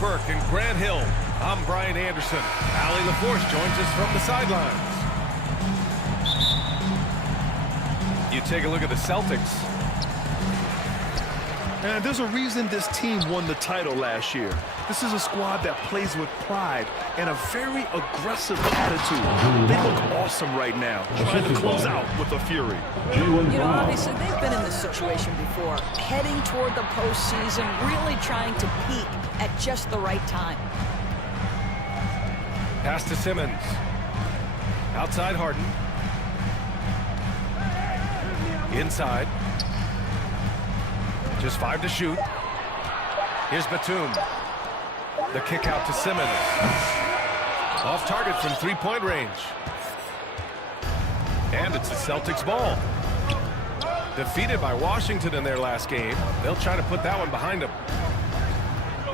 Burke and Grant Hill. I'm Brian Anderson. Allie LaForce joins us from the sidelines. You take a look at the Celtics. And there's a reason this team won the title last year. This is a squad that plays with pride and a very aggressive attitude. They look awesome right now, trying to close out with a fury. You know, obviously, they've been in this situation before, heading toward the postseason, really trying to peak at just the right time. Pass to Simmons. Outside Harden. Inside. Just 5 to shoot. Here's Batum. The kick out to Simmons. Off target from three-point range. And it's the Celtics ball. Defeated by Washington in their last game. They'll try to put that one behind them.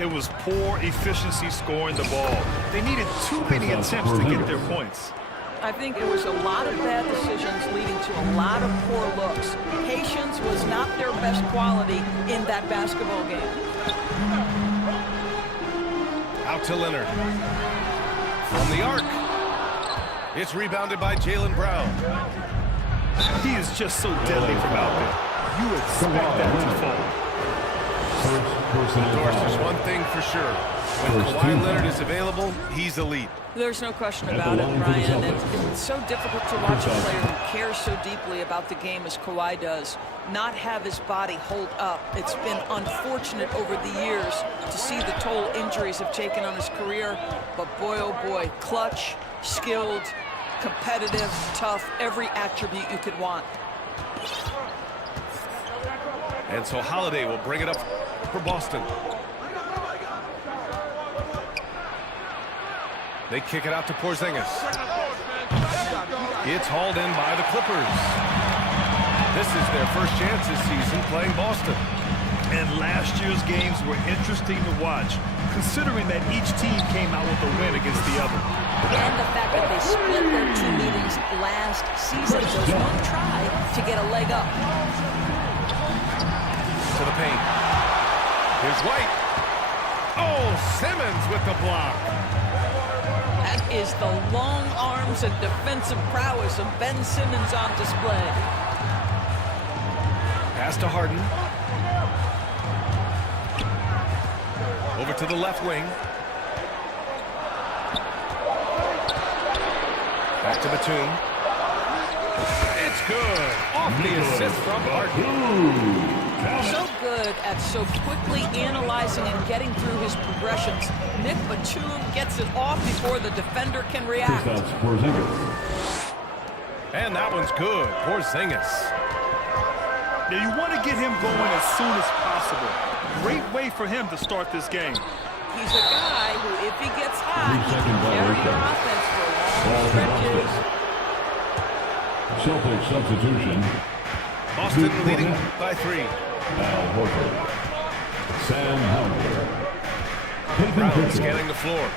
It was poor efficiency scoring the ball. They needed too many attempts to get their points. I think it was a lot of bad decisions leading to a lot of poor looks. Patience was not their best quality in that basketball game. Out to Leonard. From the arc. It's rebounded by Jaylen Brown. He is just so deadly from out there. You expect that to fall. Of course, there's one thing for sure. When Kawhi Leonard is available, he's elite. There's no question about it, Brian. It's so difficult to watch a player who cares so deeply about the game as Kawhi does not have his body hold up. It's been unfortunate over the years to see the toll injuries have taken on his career. But boy, oh boy, clutch, skilled, competitive, tough, every attribute you could want. And so Holiday will bring it up for Boston. They kick it out to Porzingis. It's hauled in by the Clippers. This is their first chance this season playing Boston. And last year's games were interesting to watch, considering that each team came out with a win against the other. And the fact that they split their two meetings last season was one try to get a leg up. To the paint. Here's White. Oh, Simmons with the block. That is the long arms and defensive prowess of Ben Simmons on display. Pass to Harden. Over to the left wing. Back to Batum. It's good. Off the assist from Harden. So good at so quickly analyzing and getting through his progressions. Nick Batum gets it off before the defender can react. And that one's good. Porzingis. Now you want to get him going as soon as possible. Great way for him to start this game. He's a guy who, if he gets hot, he can carry your offense for long stretches. Celtics substitution. Boston leading by 3. Al Horford. Sam Howard. Brown scanning the floor.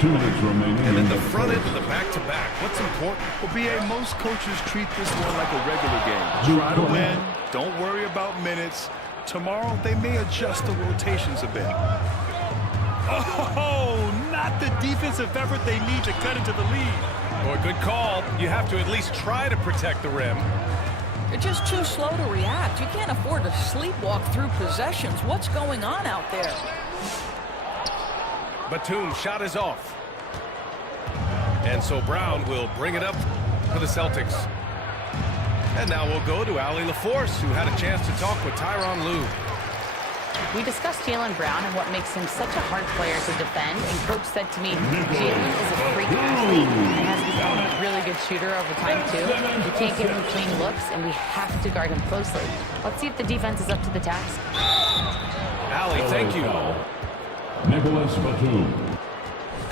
2 minutes remaining. And in the front end of the back-to-back. What's important? Well, BA, most coaches treat this one like a regular game. Try to win. Don't worry about minutes. Tomorrow, they may adjust the rotations a bit. Oh, not the defensive effort they need to cut into the lead. Boy, good call. You have to at least try to protect the rim. You're just too slow to react. You can't afford to sleepwalk through possessions. What's going on out there? Batum shot is off. And so Brown will bring it up for the Celtics. And now we'll go to Allie LaForce, who had a chance to talk with Tyronn Lue. We discussed Jaylen Brown and what makes him such a hard player to defend, and Coach said to me, Jaylen is a freak athlete and has become a really good shooter over time too. We can't give him clean looks, and we have to guard him closely. Let's see if the defense is up to the task. Allie, thank you. Nicholas Batum.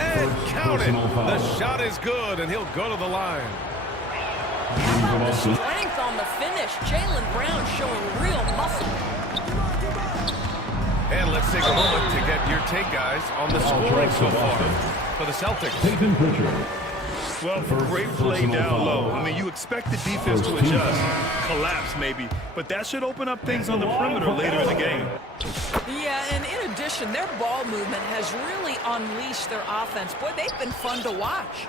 And count it. The shot is good, and he'll go to the line. How about the strength on the finish? Jaylen Brown showing real muscle. And let's take a moment to get your take, guys, on the scoring so far for the Celtics. Peyton Pritchard. Well, great play down low. I mean, you expect the defense to adjust, collapse maybe, but that should open up things on the perimeter later in the game. Yeah, and in addition, their ball movement has really unleashed their offense. Boy, they've been fun to watch.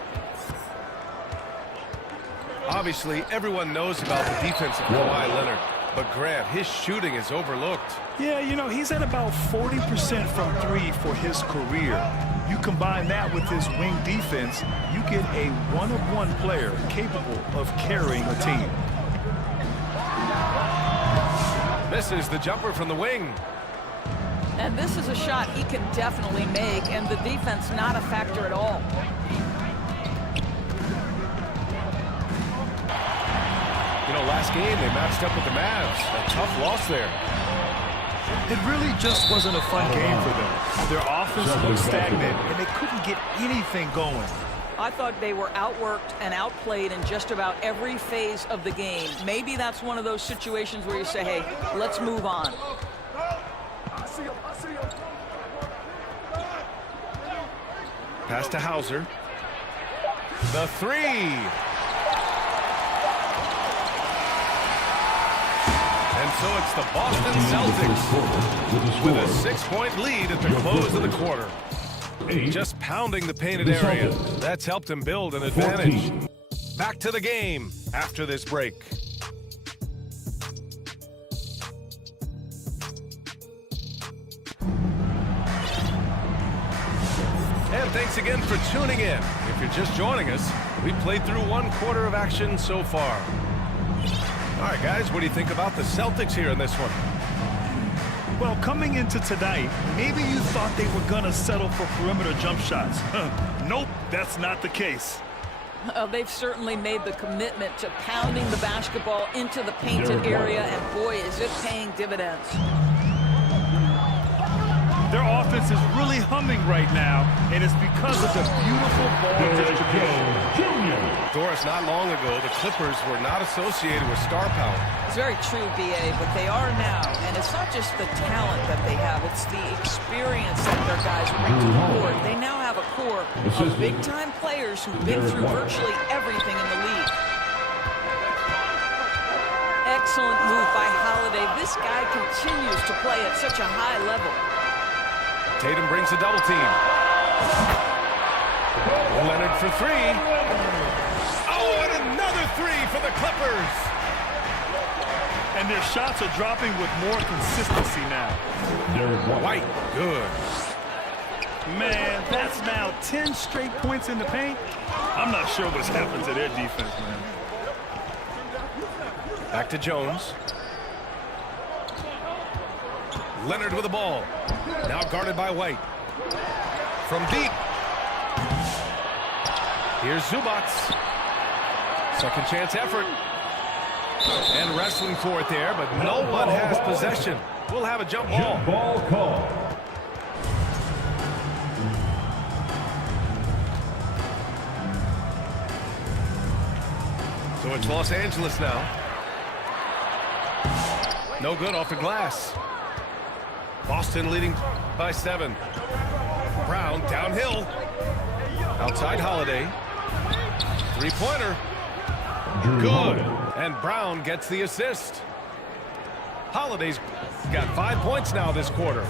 Obviously, everyone knows about the defense of Kawhi Leonard, but Grant, his shooting is overlooked. Yeah, you know, he's at about 40% from three for his career. You combine that with his wing defense, you get a one-of-one player capable of carrying a team. Misses the jumper from the wing. And this is a shot he can definitely make, and the defense not a factor at all. You know, last game they matched up with the Mavs. A tough loss there. It really just wasn't a fun game for them. Their offense was stagnant, and they couldn't get anything going. I thought they were outworked and outplayed in just about every phase of the game. Maybe that's one of those situations where you say, hey, let's move on. Pass to Hauser. The three. And so it's the Boston Celtics with a 6-point lead at the close of the quarter. Just pounding the painted area. That's helped him build an advantage. Back to the game after this break. And thanks again for tuning in. If you're just joining us, we played through one quarter of action so far. All right, guys, what do you think about the Celtics here in this one? Well, coming into tonight, maybe you thought they were going to settle for perimeter jump shots. Nope, that's not the case. They've certainly made the commitment to pounding the basketball into the painted area, and boy, is it paying dividends. Their offense is really humming right now, and it's because of the beautiful ball distribution. Doris, not long ago, the Clippers were not associated with star power. It's very true, B.A., but they are now. And it's not just the talent that they have, it's the experience that their guys bring to the court. They now have a core of big-time players who've been through virtually everything in the league. Excellent move by Holiday. This guy continues to play at such a high level. Tatum brings a double team. Leonard for three. Oh, and another three for the Clippers. And their shots are dropping with more consistency now. White, good. Man, that's now 10 straight points in the paint. I'm not sure what's happened to their defense, man. Back to Jones. Leonard with the ball. Now guarded by White. From deep. Here's Zubac. Second chance effort. And wrestling for it there, but no one has possession. We'll have a jump ball. Jump ball call. So it's Los Angeles now. No good off the glass. Boston leading by 7. Brown downhill. Outside Holiday. Three-pointer. Good. And Brown gets the assist. Holiday's got 5 points now this quarter.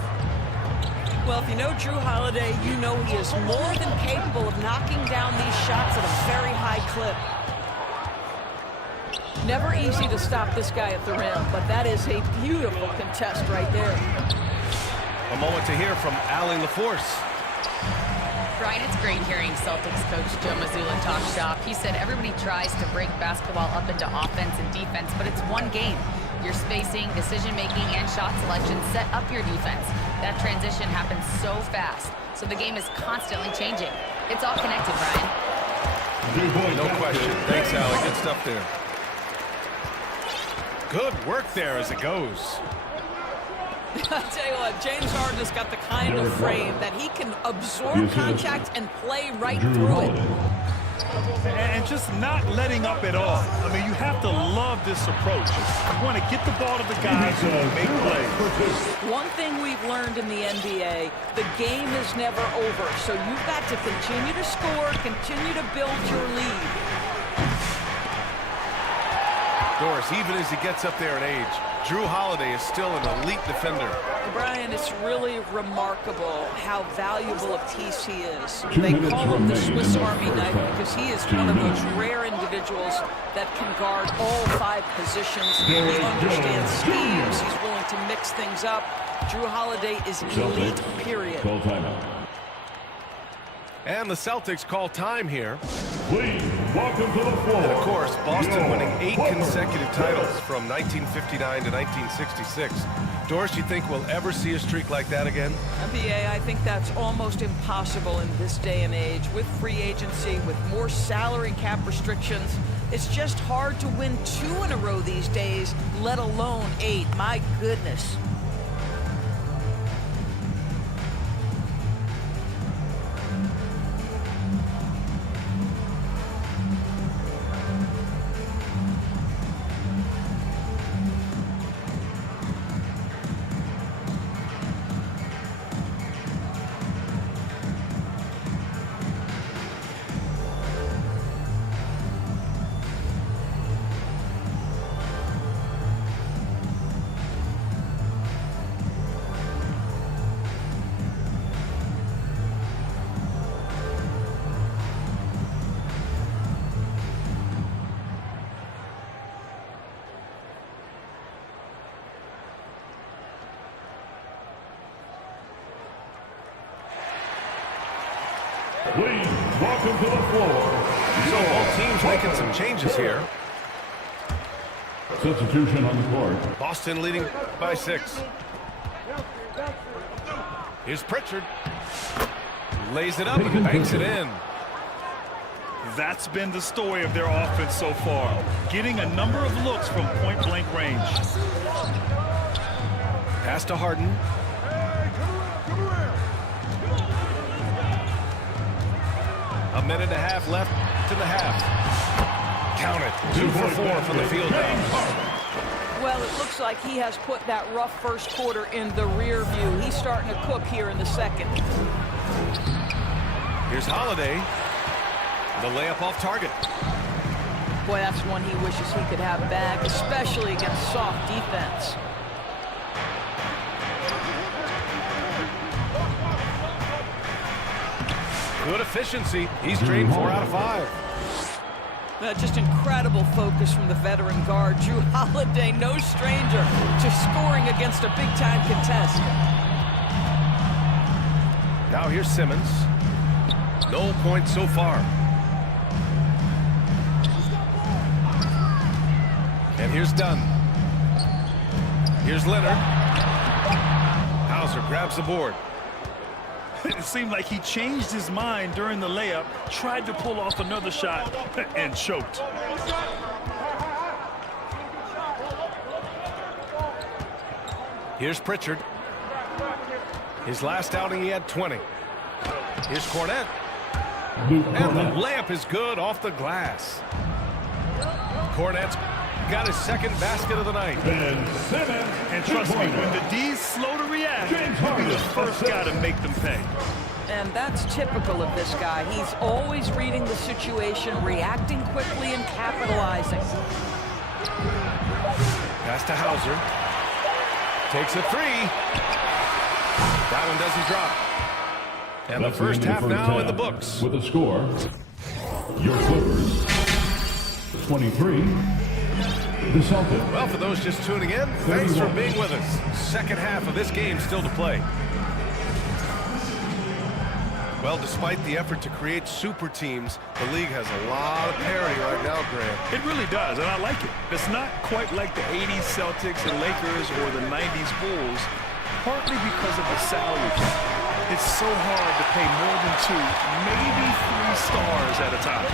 Well, if you know Drew Holiday, you know he is more than capable of knocking down these shots at a very high clip. Never easy to stop this guy at the rim, but that is a beautiful contest right there. A moment to hear from Allie LaForce. Brian, it's great hearing Celtics coach Joe Mazzulla talk shop. He said everybody tries to break basketball up into offense and defense, but it's one game. Your spacing, decision-making, and shot selection set up your defense. That transition happens so fast, so the game is constantly changing. It's all connected, Brian. No question. Thanks, Allie. Good stuff there. Good work there as it goes. I'll tell you what, James Harden has got the kind of frame that he can absorb contact and play right through it. And just not letting up at all. I mean, you have to love this approach. You want to get the ball to the guys who can make plays. One thing we've learned in the NBA, the game is never over. So you've got to continue to score, continue to build your lead. Doris, even as he gets up there in age, Drew Holiday is still an elite defender. Brian, it's really remarkable how valuable a piece he is. 2 They minutes call him the remain Swiss in the Army first knife half. because he is 2 one of those minutes. rare individuals that can guard all 5 positions. He understands schemes. He's willing to mix things up. Drew Holiday is elite, Celtics period. call timeout. And the Celtics call time here. Please welcome to the floor. And of course, Boston your winning 8 Buckers. consecutive titles from 1959 to 1966. Doris, you think we'll ever see a streak like that again? NBA, I think that's almost impossible in this day and age. With free agency, with more salary cap restrictions, it's just hard to win 2 in a row these days, let alone 8. My goodness. Please welcome to the floor. So both teams making some changes here. Substitution on the court. Boston leading by 6. Here's Pritchard. Lays it up and banks it in. That's been the story of their offense so far. Getting a number of looks from point-blank range. Pass to Harden. A minute and a half left in the half. Count it. 2 for 4 from the field now. Well, it looks like he has put that rough first quarter in the rear view. He's starting to cook here in the second. Here's Holiday. The layup off target. Boy, that's one he wishes he could have back, especially against soft defense. Good efficiency. He's drained 4 out of 5. Just incredible focus from the veteran guard. Drew Holiday, no stranger to scoring against a big-time contest. Now here's Simmons. No points so far. And here's Dunn. Here's Leonard. Hauser grabs the board. It seemed like he changed his mind during the layup, tried to pull off another shot, and choked. Here's Pritchard. His last outing, he had 20. Here's Cornette. And the layup is good off the glass. Cornette's got his second basket of the night. And trust me, when the D's slow to react, he'll be the first guy to make them pay. And that's typical of this guy. He's always reading the situation, reacting quickly, and capitalizing. Pass to Hauser. Takes a 3. That one doesn't drop. And the first half now in the books. With a score, your Clippers, 23. The Celtics. Well, for those just tuning in, thanks for being with us. Second half of this game still to play. Well, despite the effort to create super teams, the league has a lot of parity right now, Grant. It really does, and I like it. It's not quite like the 80s Celtics and Lakers or the 90s Bulls, partly because of the salary cap. It's so hard to pay more than 2, maybe 3 stars at a time.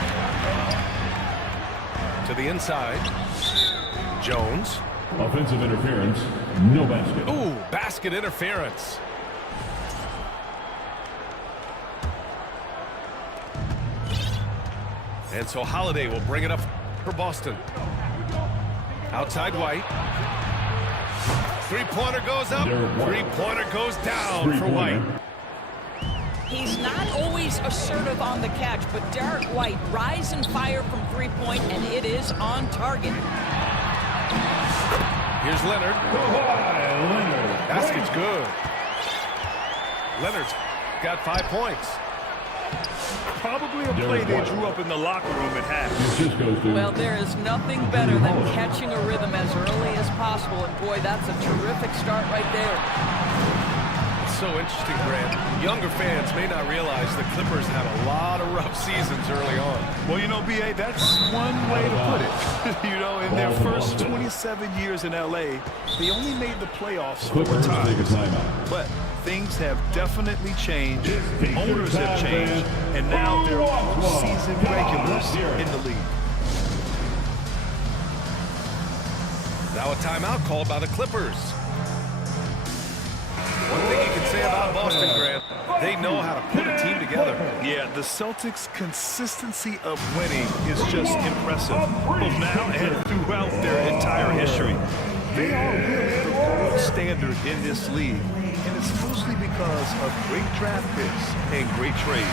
To the inside. Jones. Offensive interference, no basket. Ooh, basket interference. And so Holiday will bring it up for Boston. Outside White. Three-pointer goes up. Three-pointer goes down for White. He's not always assertive on the catch, but Derek White rise and fire from three-point, and it is on target. Here's Leonard. Basket's good. Leonard's got 5 points. Probably a play they drew up in the locker room at half. Well, there is nothing better than catching a rhythm as early as possible, and boy, that's a terrific start right there. It's so interesting, Grant. Younger fans may not realize the Clippers had a lot of rough seasons early on. Well, you know, B.A., that's one way to put it. You know, in their first 27 years in L.A., they only made the playoffs 4 times. But things have definitely changed. Owners have changed. And now they're season regulars in the league. Now a timeout called by the Clippers. One thing you can say about Boston, Grant, they know how to put a team together. Yeah, the Celtics' consistency of winning is just impressive, both now and throughout their entire history. They are really the gold standard in this league, and it's mostly because of great draft picks and great trades.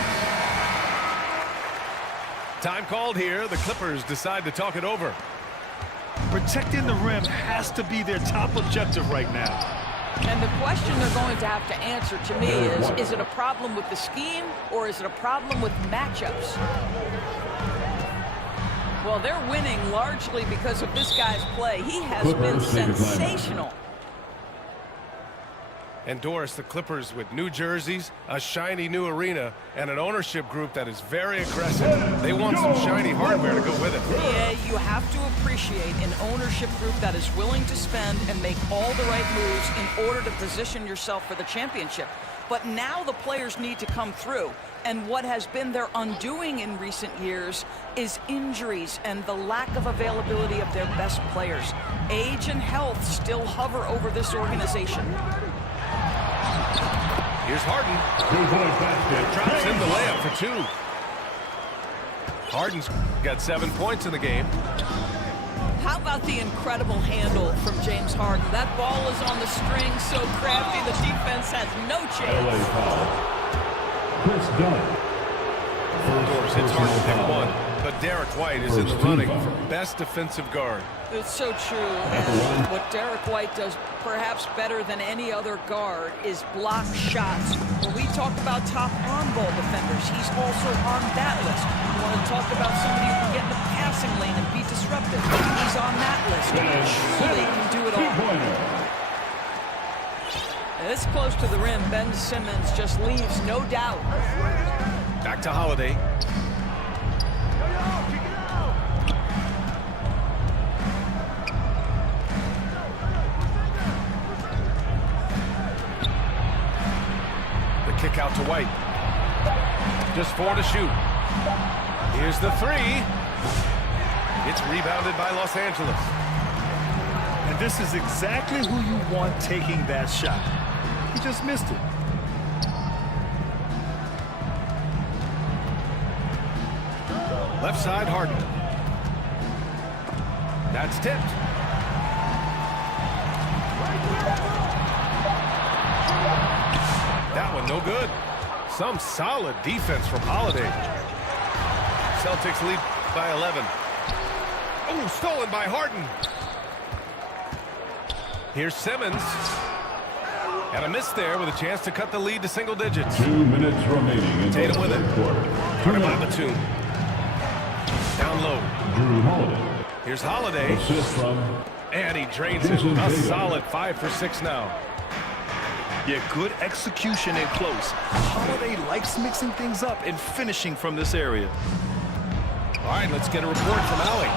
Time called here. The Clippers decide to talk it over. Protecting the rim has to be their top objective right now. And the question they're going to have to answer to me is it a problem with the scheme or is it a problem with matchups? Well, they're winning largely because of this guy's play. He has been sensational. And Doris, the Clippers with new jerseys, a shiny new arena, and an ownership group that is very aggressive. They want some shiny hardware to go with it. Yeah, you have to appreciate an ownership group that is willing to spend and make all the right moves in order to position yourself for the championship. But now the players need to come through. And what has been their undoing in recent years is injuries and the lack of availability of their best players. Age and health still hover over this organization. Here's Harden. Drops in the layup for 2. Harden's got 7 points in the game. How about the incredible handle from James Harden? That ball is on the string, so crafty, the defense has no chance. Doris hits Harden pick 1, but Derek White is in the running for best defensive guard. It's so true, and what Derek White does perhaps better than any other guard is block shots. When we talk about top on-ball defenders, he's also on that list. You want to talk about somebody who can get in the passing lane and be disruptive. He's on that list. He truly can do it all. This close to the rim, Ben Simmons just leaves no doubt. Back to Holiday. The kick out to White. Just 4 to shoot. Here's the 3. It's rebounded by Los Angeles. And this is exactly who you want taking that shot. He just missed it. Left side, Harden. That's tipped. That one no good. Some solid defense from Holiday. Celtics lead by 11. Oh, stolen by Harden. Here's Simmons. And a miss there with a chance to cut the lead to single digits. 2 minutes remaining in Tatum with it. Harden on the 2. Down low. Drew Holiday. Here's Holiday. Assist from And he drains it. A solid 5 for 6 now. Yeah, good execution and close. Holiday likes mixing things up and finishing from this area. All right, let's get a report from Allie.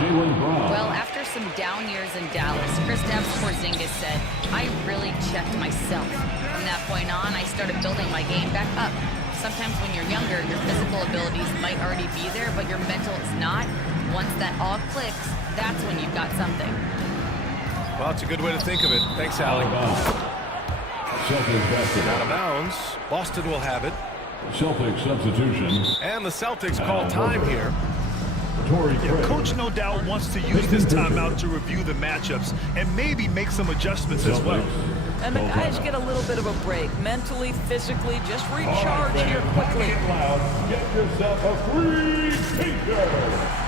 Jaylen Brown. Well, after some down years in Dallas, Kristaps Porzingis said, I really checked myself. From that point on, I started building my game back up. Sometimes when you're younger, your physical abilities might already be there, but your mental is not. Once that all clicks, that's when you've got something. Well, it's a good way to think of it. Thanks, Allie. Celtics basketball. Out of bounds. Boston will have it. Celtics substitution. And the Celtics call time here. Yeah, coach no doubt wants to use this timeout to review the matchups and maybe make some adjustments as well. And the guys get a little bit of a break, mentally, physically, just recharge here quickly. Get yourself a free t-shirt.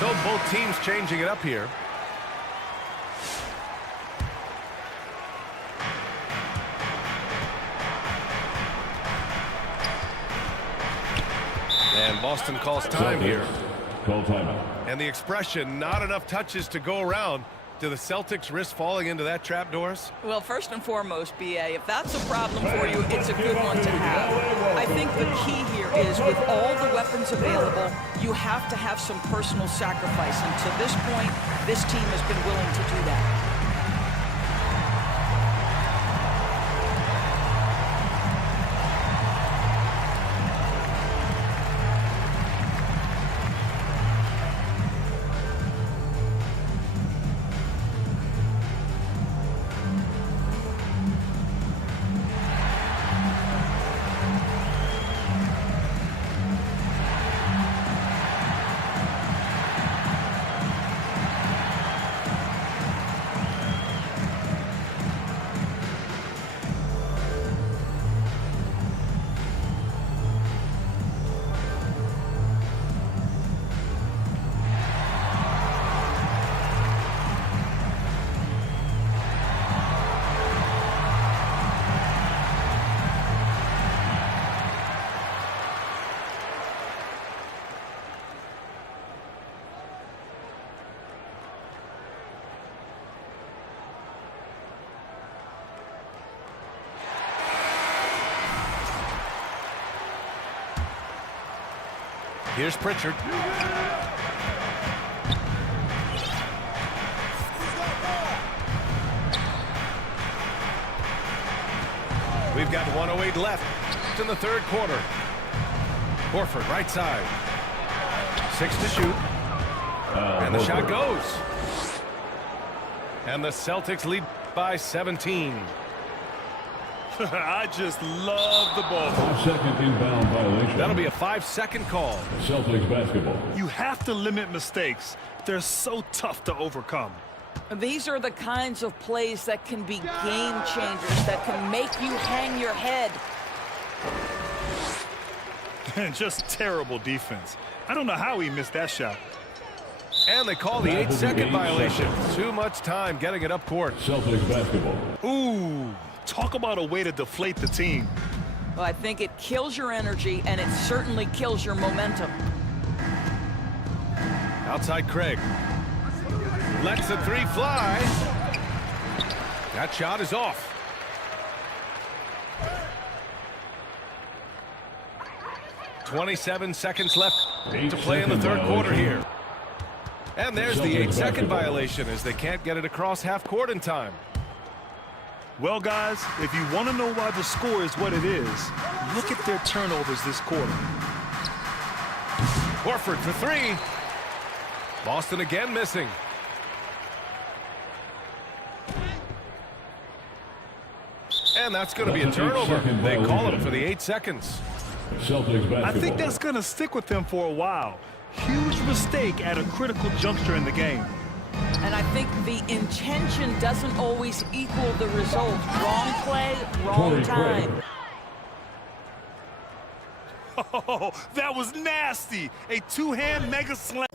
So both teams changing it up here. And Boston calls time here. Call timeout. And the expression, not enough touches to go around. Do the Celtics risk falling into that trap, Doris? Well, first and foremost, BA, if that's a problem for you, it's a good one to have. I think the key here is with all the weapons available, you have to have some personal sacrifice. And to this point, this team has been willing to do that. Here's Pritchard. We've got 1:08 left in the third quarter. Horford, right side. 6 to shoot. And the shot goes. And the Celtics lead by 17. I just love the ball. 5-second inbound violation. That'll be a 5-second call. Celtics basketball. You have to limit mistakes. They're so tough to overcome. These are the kinds of plays that can be game changers, that can make you hang your head. And just terrible defense. I don't know how he missed that shot. And they call the 8-second violation. Too much time getting it up court. Celtics basketball. Ooh, talk about a way to deflate the team. Well, I think it kills your energy, and it certainly kills your momentum. Outside Craig. Lets the three fly. That shot is off. .27 seconds left to play in the third quarter here. And there's the 8-second violation as they can't get it across half court in time. Well, guys, if you want to know why the score is what it is, look at their turnovers this quarter. Horford for three. Boston again missing. And that's going to be a turnover. They call it for the 8 seconds. Celtics basketball. I think that's going to stick with them for a while. Huge mistake at a critical juncture in the game. And I think the intention doesn't always equal the result. Wrong play, wrong time. Oh, that was nasty. A two-hand mega slam.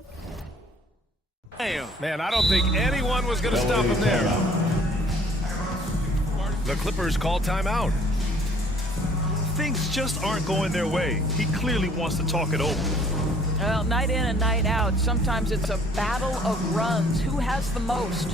Man, I don't think anyone was going to stop him there. The Clippers call timeout. Things just aren't going their way. He clearly wants to talk it over. Well, night in and night out, sometimes it's a battle of runs. Who has the most?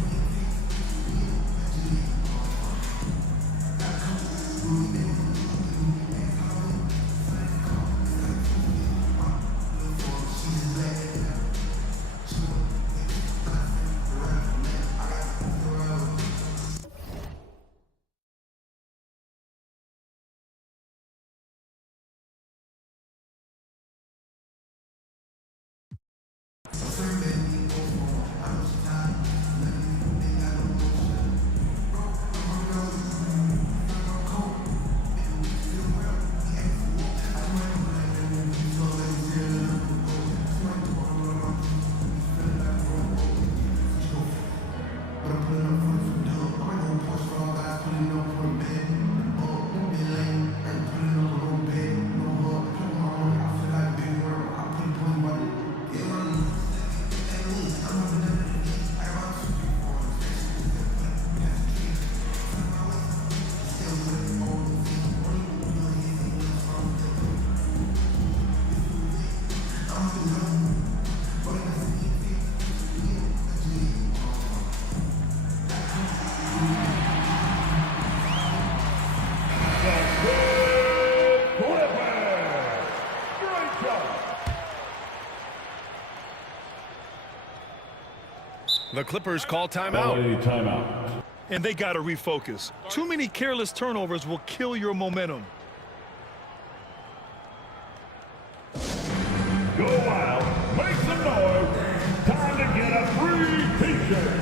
The Clippers call timeout. Timeout. And they got to refocus. Too many careless turnovers will kill your momentum. Go wild. Make some noise. Time to get a free t-shirt.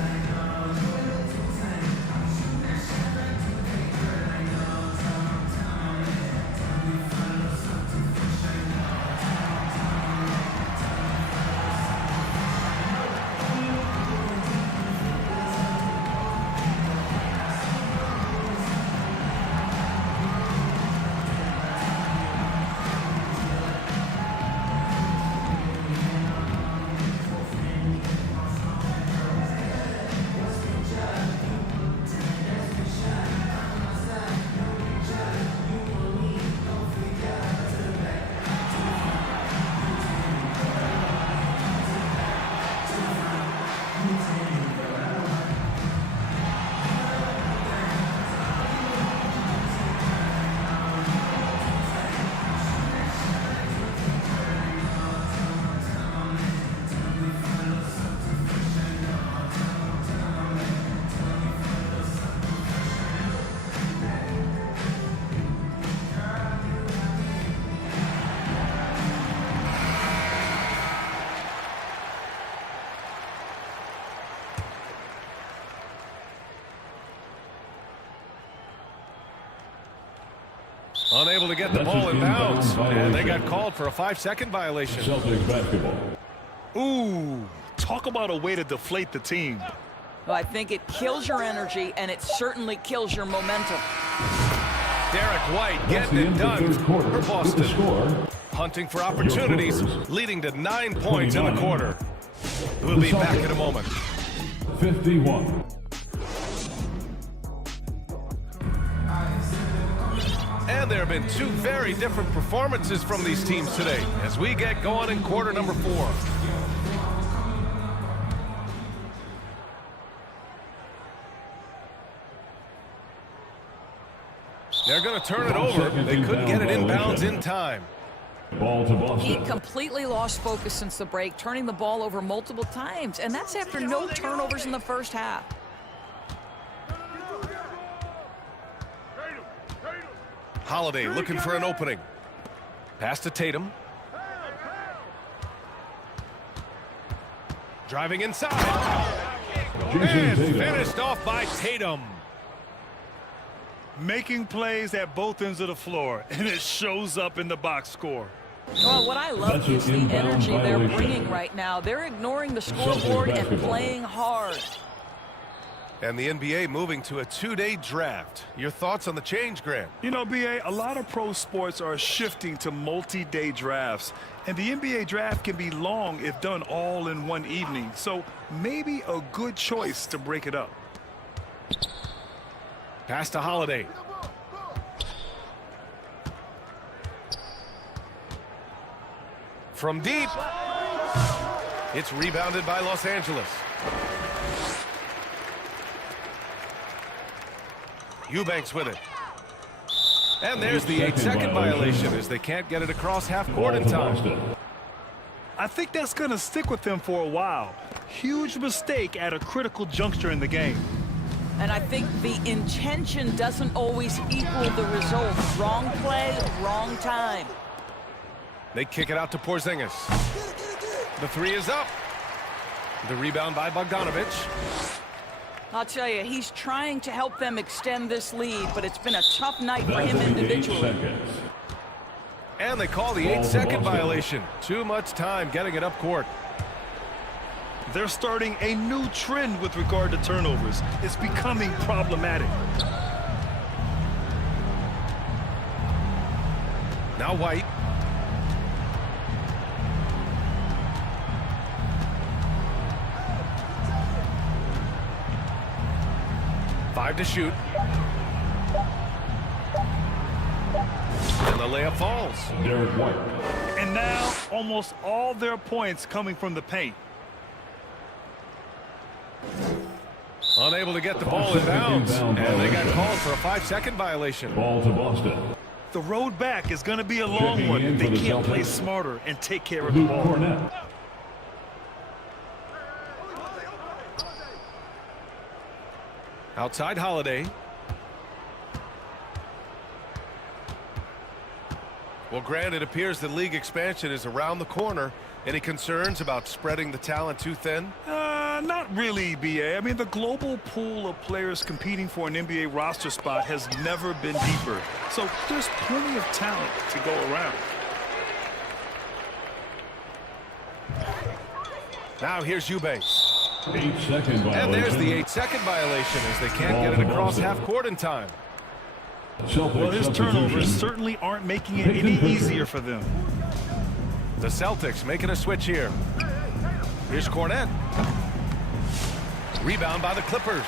Unable to get the ball in bounds, and they got called for a 5-second violation. Celtics basketball. Ooh, talk about a way to deflate the team. Well, I think it kills your energy, and it certainly kills your momentum. Derek White getting it done for Boston. Score. Hunting for opportunities, leading to 9 points in the quarter. We'll be back in a moment. 51. And there have been two very different performances from these teams today as we get going in quarter number 4. They're going to turn it over. They couldn't get it inbounds in time. Ball to Boston. He completely lost focus since the break, turning the ball over multiple times, and that's after no turnovers in the first half. Holiday looking for an opening. Pass to Tatum. Driving inside. And finished off by Tatum. Making plays at both ends of the floor, and it shows up in the box score. Well, what I love is the energy they're bringing right now. They're ignoring the scoreboard and playing hard. And the NBA moving to a 2-day draft. Your thoughts on the change, Grant? You know, BA, a lot of pro sports are shifting to multi-day drafts. And the NBA draft can be long if done all in one evening. So maybe a good choice to break it up. Pass to Holiday. From deep. It's rebounded by Los Angeles. Eubanks with it. And there's the 8-second violation as they can't get it across half court in time. I think that's going to stick with them for a while. Huge mistake at a critical juncture in the game. And I think the intention doesn't always equal the result. Wrong play, wrong time. They kick it out to Porzingis. The three is up. The rebound by Bogdanovic. I'll tell you, he's trying to help them extend this lead, but it's been a tough night for him individually. And they call the 8-second violation. Too much time getting it up court. They're starting a new trend with regard to turnovers. It's becoming problematic. Now White. Five to shoot. And the layup falls. Derek White. And now almost all their points coming from the paint. Unable to get the ball in bounds. And they got called for a 5-second violation. Ball to Boston. The road back is going to be a long one if they can't play smarter and take care of the Luke ball. Cornett. Outside Holiday. Well, Grant, it appears that league expansion is around the corner. Any concerns about spreading the talent too thin? Not really, BA. I mean, the global pool of players competing for an NBA roster spot has never been deeper. So there's plenty of talent to go around. Now here's Eubanks. 8-second violation. And there's the 8-second violation as they can't get it across half court in time. Well, his turnovers certainly aren't making it any easier for them. The Celtics making a switch here. Here's Cornett. Rebound by the Clippers.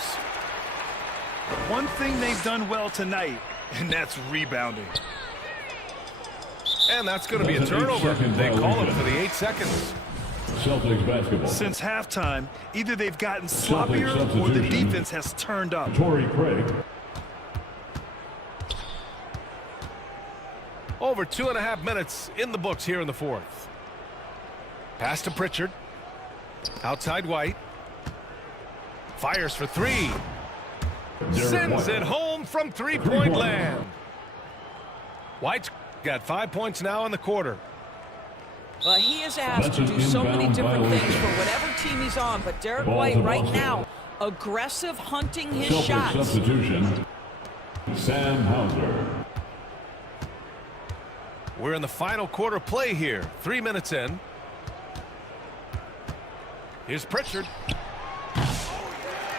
One thing they've done well tonight, and that's rebounding. And that's going to be a turnover. They call it for the 8 seconds. Celtics basketball. Since halftime, either they've gotten sloppier or the defense has turned up. Torrey Craig. Over 2.5 minutes in the books here in the fourth. Pass to Pritchard. Outside White. Fires for three. Sends it home from three-point land. White's got 5 points now in the quarter. Well, he is asked to do so many different things for whatever team he's on, but Derek White right now, aggressive hunting his shots. Substitution. Sam Hauser. We're in the final quarter play here. 3 minutes in. Here's Pritchard.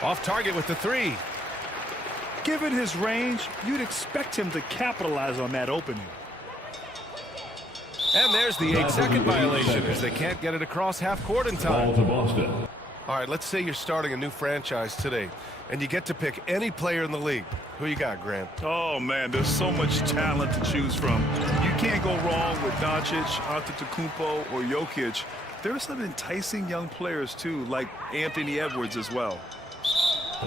Off target with the three. Given his range, you'd expect him to capitalize on that opening. And there's the 8-second violation as they can't get it across half court in time. Ball to Boston. All right, let's say you're starting a new franchise today, and you get to pick any player in the league. Who you got, Grant? Oh, man, there's so much talent to choose from. You can't go wrong with Doncic, Antetokounmpo, or Jokic. There's some enticing young players, too, like Anthony Edwards as well.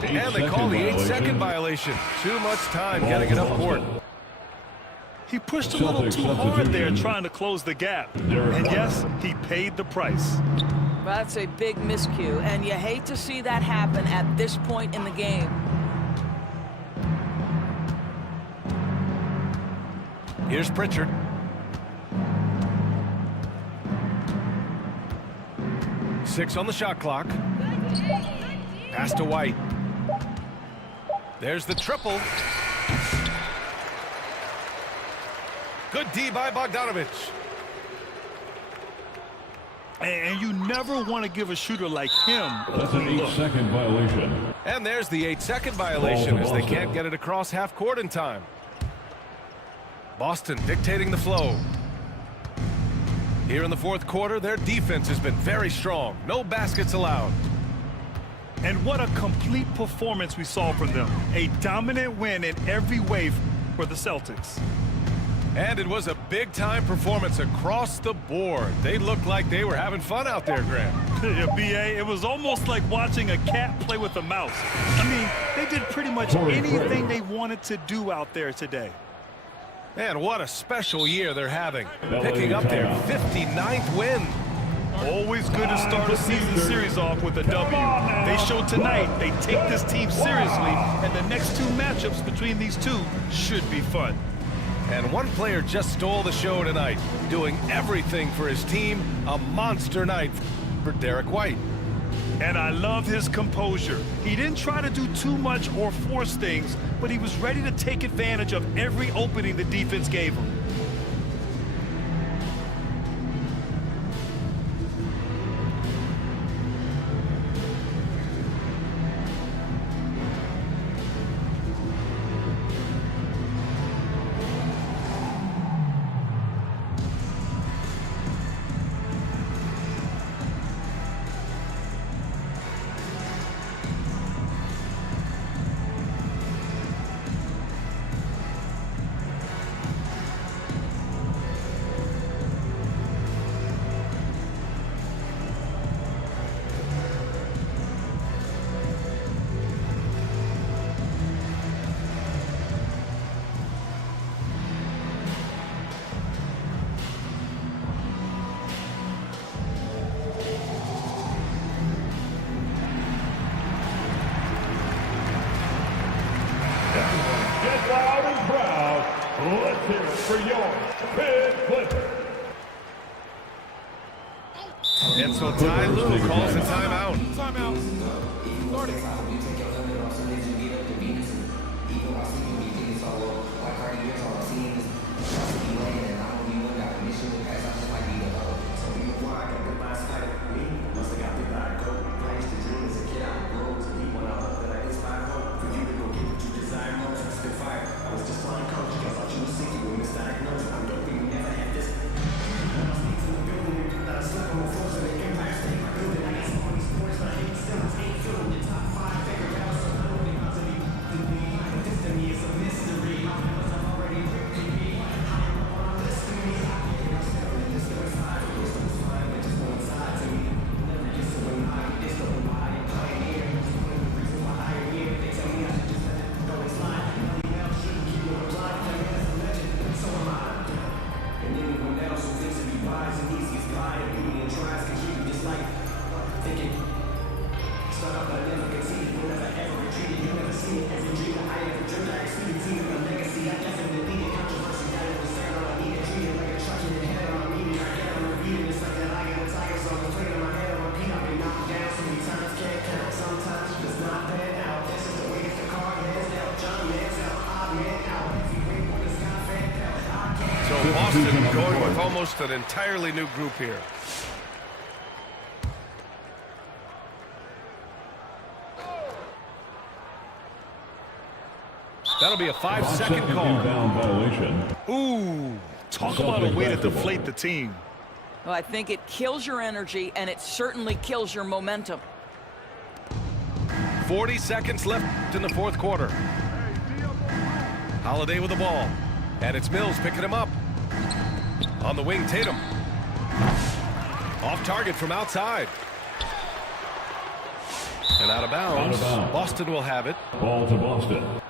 And they call the 8-second violation. Too much time getting it up court. He pushed a little too hard there trying to close the gap. And yes, he paid the price. That's a big miscue, and you hate to see that happen at this point in the game. Here's Pritchard. Six on the shot clock. Pass to White. There's the triple. Good D by Bogdanovic. And you never want to give a shooter like him a That's an clean look. 8-second violation. And there's the 8-second violation as they can't get it across half court in time. Boston dictating the flow. Here in the fourth quarter, their defense has been very strong. No baskets allowed. And what a complete performance we saw from them. A dominant win in every way for the Celtics. And it was a big-time performance across the board. They looked like they were having fun out there, Grant. Yeah, B.A., it was almost like watching a cat play with a mouse. I mean, they did pretty much anything they wanted to do out there today. And what a special year they're having. Picking up their 59th win. Always good to start a season series off with a W. They showed tonight they take this team seriously, and the next two matchups between these two should be fun. And one player just stole the show tonight, doing everything for his team. A monster night for Derek White. And I love his composure. He didn't try to do too much or force things, but he was ready to take advantage of every opening the defense gave him. Get loud and proud. Let's hear it for your Pit Clipper. And so Ty Lue calls a timeout. So Boston going with almost an entirely new group here. That'll be a 5-second call. Inbound violation. Ooh, talk about a way to deflate the team. Well, I think it kills your energy, and it certainly kills your momentum. 40 seconds left in the fourth quarter. Holiday with the ball. And it's Mills picking him up. On the wing, Tatum. Off target from outside. And out of bounds. Boston will have it. Ball to Boston.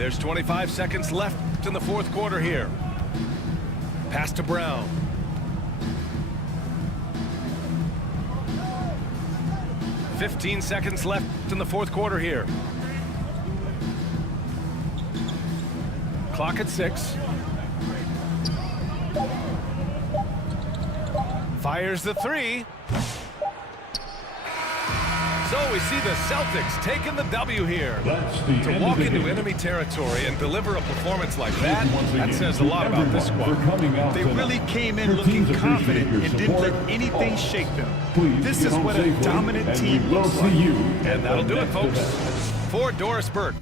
There's 25 seconds left in the fourth quarter here. Pass to Brown. "15 seconds left in the fourth quarter here. Clock at 6. Fires the 3. So we see the Celtics taking the W here. To walk into enemy territory and deliver a performance like that, that says a lot about this squad. They really came in looking confident and didn't let anything shake them. This is what a dominant team looks like. And that'll do it, folks. For Doris Burke,